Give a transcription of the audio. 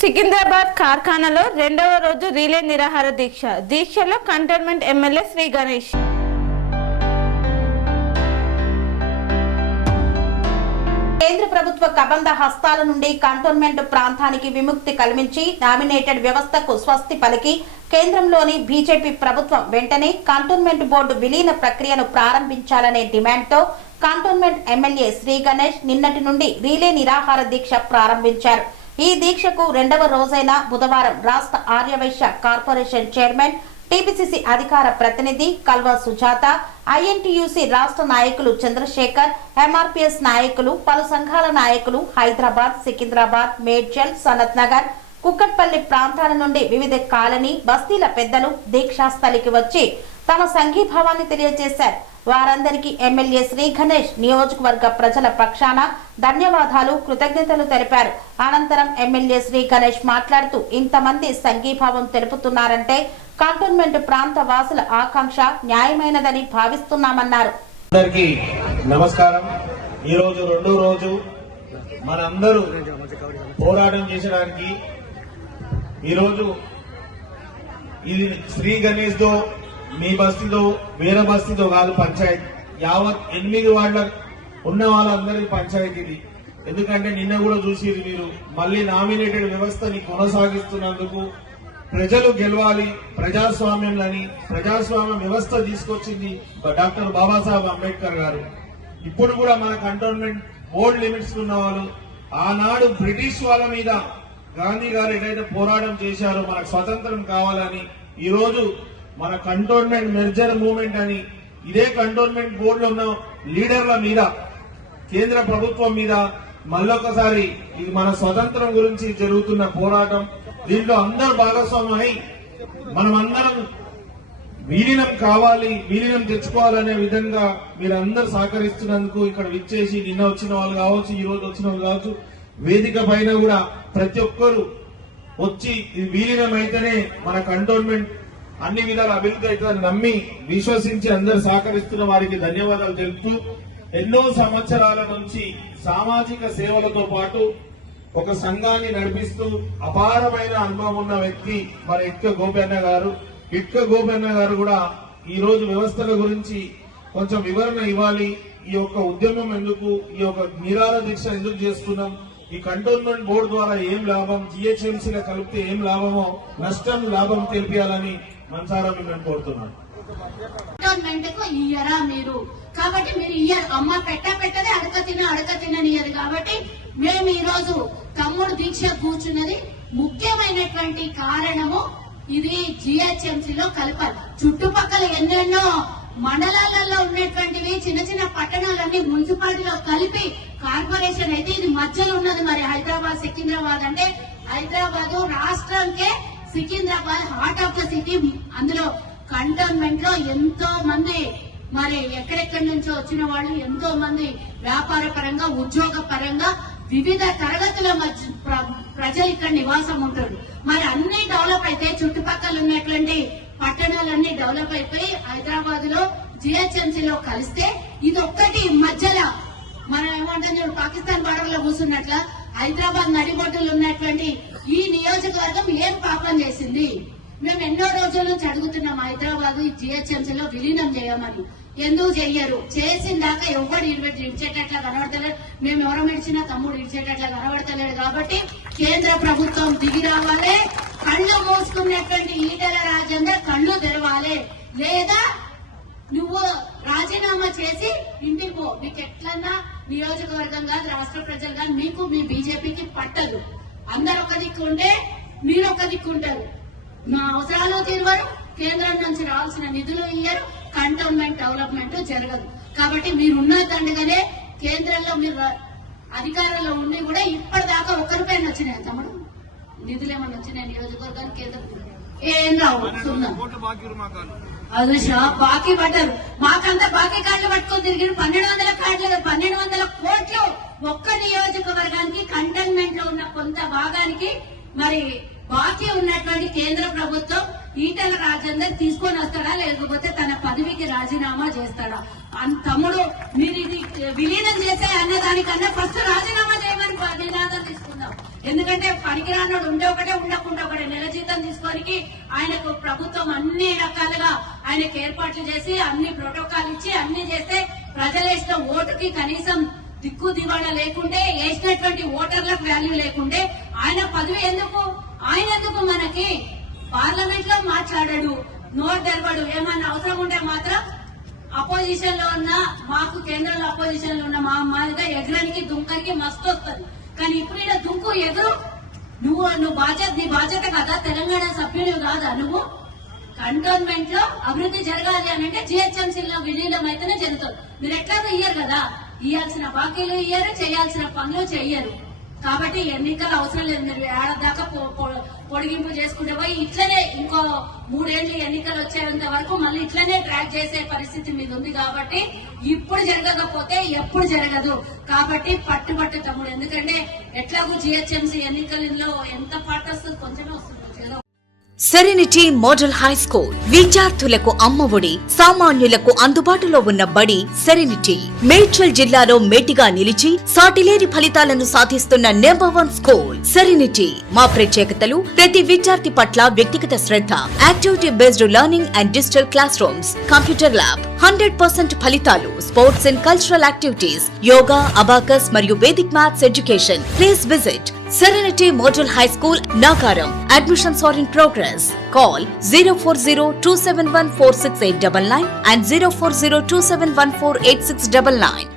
సికింద్రాబాద్ కార్ఖానాలో రెండవ రోజు రిలే నిరాహార దీక్షలో కంటోన్మెంట్ ఎమ్మెల్యే శ్రీ గణేష్. కేంద్ర ప్రభుత్వ కబంధ హస్తాల నుండి కంటోన్మెంట్ ప్రాంతానికి విముక్తి కల్పించి నామినేటెడ్ వ్యవస్థకు స్వస్తి పలికి కేంద్రంలోని బీజేపీ ప్రభుత్వం వెంటనే కంటోన్మెంట్ బోర్డు విలీన ప్రక్రియను ప్రారంభించాలనే డిమాండ్తో కంటోన్మెంట్ ఎమ్మెల్యే శ్రీ గణేష్ నిన్నటి నుండి రిలే నిరాహార దీక్ష ప్రారంభించారు. ఈ దీక్షకు రెండవ రోజైన బుధవారం రాష్ట్ర ఆర్యవైశ్య కార్పొరేషన్ చైర్మన్, టీపీసీసీ అధికార ప్రతినిధి కల్వ సుజాత, ఐఎన్టీయూసీ రాష్ట్ర నాయకులు చంద్రశేఖర్, ఎంఆర్పీఎస్ నాయకులు, పలు సంఘాల నాయకులు హైదరాబాద్, సికింద్రాబాద్, మేడ్చల్, సనత్ నగర్, కుక్కట్పల్లి ప్రాంతాల నుండి వివిధ కాలనీ, బస్తీల పెద్దలు దీక్షాస్థలికి వచ్చి తమ సంఘీభావాన్ని తెలియజేశారు. వారందరికీ ఎమ్మెల్యే శ్రీ గణేష్ నియోజకవర్గ ప్రజల పక్షాన ధన్యవాదాలు, కృతజ్ఞతలు తెలిపారు. అనంతరం ఎమ్మెల్యే శ్రీ గణేష్ మాట్లాడుతూ ఇంతమంది సంఘీభావం తెలుపుతున్నారంటే కంటోన్మెంట్ ప్రాంత వాసుల ఆకాంక్ష న్యాయమైనదని భావిస్తున్నామన్నారు. అందరికీ నమస్కారం. ఈ రోజు రెండో రోజు మనందరూ పోరాటం చేసడానికి ఈరోజు ఇది శ్రీ గణేష్ దో మీ బస్తీదో వేరే బస్తీదో కాదు, పంచాయతీ యావత్ 8 వార్డుల ఉన్న వాళ్ళందరి పంచాయతీది. ఎందుకంటే నిన్న కూడా చూసిరు మీరు, మళ్ళీ నామినేటెడ్ వ్యవస్థని కొనసాగిస్తున్నందుకు ప్రజలు గెలవాలి, ప్రజాస్వామ్యంలని ప్రజాస్వామ్య వ్యవస్థ తీసుకొచ్చింది డాక్టర్ బాబాసాహెబ్ అంబేద్కర్ గారు. ఇప్పుడు కూడా మన కంటోన్మెంట్ బోర్డు లిమిట్స్ ఉన్న వాళ్ళు ఆనాడు బ్రిటిష్ వాళ్ళ మీద గాంధీ గారు ఏదైతే పోరాటం చేశారో మనకు స్వతంత్రం కావాలని, ఈ రోజు మన కంటోన్మెంట్ మెర్జర్ మూవ్మెంట్ అని ఇదే కంటోన్మెంట్ బోర్డులో ఉన్న లీడర్ల మీద కేంద్ర ప్రభుత్వం మీద మళ్ళొకసారి ఇది మన స్వతంత్రం గురించి జరుగుతున్న పోరాటం. దీంట్లో అందరూ భాగస్వామ్యమై మనమందరం విలీనం కావాలి, విలీనం తెచ్చుకోవాలనే విధంగా మీరందరూ సహకరిస్తున్నందుకు ఇక్కడ విచ్చేసి నిన్న వచ్చిన వాళ్ళు కావచ్చు, ఈ రోజు వచ్చిన వాళ్ళు కావచ్చు, వేదిక పైన కూడా ప్రతి ఒక్కరు వచ్చి విలీనం అయితేనే మన కంటోన్మెంట్ అన్ని విధాలు అభివృద్ధి అవుతుందని నమ్మి విశ్వసించి అందరూ సహకరిస్తున్న వారికి ధన్యవాదాలు తెలుపుతూ, ఎన్నో సంవత్సరాల నుంచి సామాజిక సేవలతో పాటు ఒక సంఘాన్ని నడిపిస్తూ అపారమైన అనుభవం ఉన్న వ్యక్తి మన ఇట్క గోపన్న గారు. ఇట్క గోపన్న గారు కూడా ఈ రోజు వ్యవస్థల గురించి కొంచెం వివరణ ఇవ్వాలి. ఈ యొక్క ఉద్యమం ఎందుకు, ఈ యొక్క నిరాహార దీక్ష ఎందుకు చేస్తున్నాం, ఈ కంటోన్మెంట్ బోర్డు ద్వారా ఏం లాభం, జిహెచ్ఎంసీలో కలిపితే ఏం లాభమో నష్టం లాభం తెలియాలని మనసారా మిమ్మల్ని కోరుతున్నాను. ఇయ్యరా మీరు, కాబట్టి మీరు ఇయ్యరు. అమ్మ పెట్టదే అడక తిననియదు. కాబట్టి మేము ఈ రోజు తమ్ముడు దీక్ష కూర్చున్నది ముఖ్యమైనటువంటి కారణము ఇది జిహెచ్ఎంసీలో కలపాలి. చుట్టుపక్కల ఎన్నెన్నో మండలాలలో ఉన్నటువంటివి చిన్న చిన్న పట్టణాలన్నీ మున్సిపాలిటీలో కలిపి కార్పొరేషన్ అయితే ఇది మధ్యలో ఉన్నది. మరి హైదరాబాద్, సికింద్రాబాద్ అంటే హైదరాబాద్ రాష్ట్రంకే Secunderabad heart of the city. అందులో కంటోన్మెంట్ లో ఎంతో మంది మరి ఎక్కడెక్కడి నుంచో వచ్చిన వాళ్ళు ఎంతో మంది వ్యాపార పరంగా, ఉద్యోగ పరంగా వివిధ తరగతుల ప్రజలు ఇక్కడ నివాసం ఉంటారు. మరి అన్ని డెవలప్ అయితే చుట్టుపక్కల ఉన్నటువంటి పట్టణాలన్నీ డెవలప్ అయిపోయి హైదరాబాద్ లో జిహెచ్ఎంసీలో కలిస్తే ఇది ఒక్కటి మధ్యలో మనం ఏమంటాం పాకిస్తాన్ బార్డర్ లో కూర్చున్నట్ల హైదరాబాద్ నడిబొడ్డులు ఉన్నటువంటి ఈ నియోజకవర్గం ఏం పాపం చేసింది? మేము ఎన్నో రోజుల నుంచి అడుగుతున్నాం హైదరాబాద్ జిహెచ్ఎంసీలో విలీనం చేయమని. ఎందుకు చెయ్యరు? చేసిందాక ఎవరు ఇడిచేటట్లా కనబడతలేడు. మేము ఎవరం ఇడిచినా తమ్ముడు ఇడిచేటట్లా కనబడతలేడు. కాబట్టి కేంద్ర ప్రభుత్వం దిగి రావాలి. కళ్ళు మూసుకున్నటువంటి ఈటెల రాజేందర్ కళ్ళు తెరవాలి. లేదా నువ్వు రాజీనామా చేసి ఇంటికి పో. నీకు ఎట్లన్నా నియోజకవర్గం కాదు, రాష్ట్ర ప్రజలు కాదు, మీకు మీ బీజేపీకి పట్టదు. అందరు ఒక దిక్కు ఉంటే మీరు ఒక దిక్కు ఉంటారు. మా అవసరాలు తీరవరు, కేంద్రం నుంచి రావాల్సిన నిధులు ఇయ్యరు, కంటోన్మెంట్ డెవలప్మెంట్ జరగదు. కాబట్టి మీరున్న దండగానే కేంద్రంలో మీరు అధికారంలో ఉండి కూడా ఇప్పటిదాకా 1 రూపాయలు వచ్చినాయి తమ్ముడు, నిధులు ఏమన్నా వచ్చినాయి నియోజకవర్గానికి? కేంద్రం ఏం రావు. అది బాకీ పడ్డారు. మాకంతా బాకీ కార్డులు పట్టుకొని తిరిగి 1200 కార్డులు, 1200 కోట్లు ఒక్క నియోజకవర్గానికి కంటోన్మెంట్ లో ఉన్న కొంత భాగానికి మరి బాకీ ఉన్నటువంటి కేంద్ర ప్రభుత్వం ఈటెల రాజేందర్ తీసుకొని వస్తాడా, లేకపోతే తన పదవికి రాజీనామా చేస్తాడా? తమ్ముడు మీరు ఇది విలీనం చేసే అన్నదానికన్నా ఫస్ట్ రాజీనామా చేయమని నినాదం తీసుకుందాం. ఎందుకంటే పనికిరానోడు ఉంటే ఒకటే ఉండకుండా ఒకటే. నెల జీతం తీసుకోనికి ఆయనకు ప్రభుత్వం అన్ని రకాలుగా ఆయనకు ఏర్పాట్లు చేసి అన్ని ప్రోటోకాల్ ఇచ్చి అన్ని చేస్తే ప్రజలేసిన ఓటుకి కనీసం దిక్కు దివాణా లేకుంటే, వేసినటువంటి ఓటర్లకు వాల్యూ లేకుంటే ఆయన పదవి ఎందుకు? ఆయన ఎందుకు మనకి పార్లమెంట్ లో మాట్లాడాడు, నోరు తెరవడు. ఏమన్నా అవసరం ఉంటే మాత్రం అపోజిషన్ లో ఉన్న మాకు కేంద్రంలో అపోజిషన్ లో ఉన్న మా అమ్మాయిగా ఎగరనికి దుంకనికి మస్తు వస్తుంది. కానీ ఇప్పుడు ఇలా దుంకు ఎదురు నువ్వు నీ బాధ్యత కదా, తెలంగాణ సభ్యులు కాదా నువ్వు? కంటోన్మెంట్ లో అభివృద్ధి జరగాలి అని అంటే జిహెచ్ఎంసీలో విలీనం అయితేనే జరుగుతుంది. మీరు ఎట్లాగో ఇయ్యరు కదా, ఇయ్యాల్సిన బాకీలు ఇయ్యరు, చేయాల్సిన పనులు చెయ్యరు. కాబట్టి ఎన్నికలు అవసరం లేదు. మీరు ఏడాదాకా పొడిగింపు చేసుకుంటే పోయి ఇట్లనే ఇంకో 3 ఏళ్ళు ఎన్నికలు వచ్చేంత వరకు మళ్ళీ ఇట్లనే ట్రాక్ చేసే పరిస్థితి మీద ఉంది. కాబట్టి ఇప్పుడు జరగకపోతే ఎప్పుడు జరగదు. కాబట్టి పట్టుబట్టు తమ్ముడు, ఎందుకంటే ఎట్లాగూ జిహెచ్ఎంసీ ఎన్నికల్లో ఎంత పాట వస్తుంది, కొంచెమే వస్తుంది. సెరెనిటీ మోడల్ హై స్కూల్ విద్యార్థులకు అమ్మఒడి, సామాన్యులకు అందుబాటులో ఉన్న బడి సెరెనిటీ. మేడ్చల్ జిల్లాలో మేటిగా నిలిచి సాటిలేని ఫలితాలను సాధిస్తున్న #1 స్కూల్ సెరెనిటీ. మా ప్రత్యేకతలు ప్రతి విద్యార్థి పట్ల వ్యక్తిగత శ్రద్ధ, activity based learning and digital classrooms, computer lab, 100% ఫలితాలు, sports and cultural activities, yoga, abacus మరియు Vedic maths education. Please visit Serenity Model High School, Nagaram. Admissions are in progress. Call 040-271-46899 and 040-271-48699.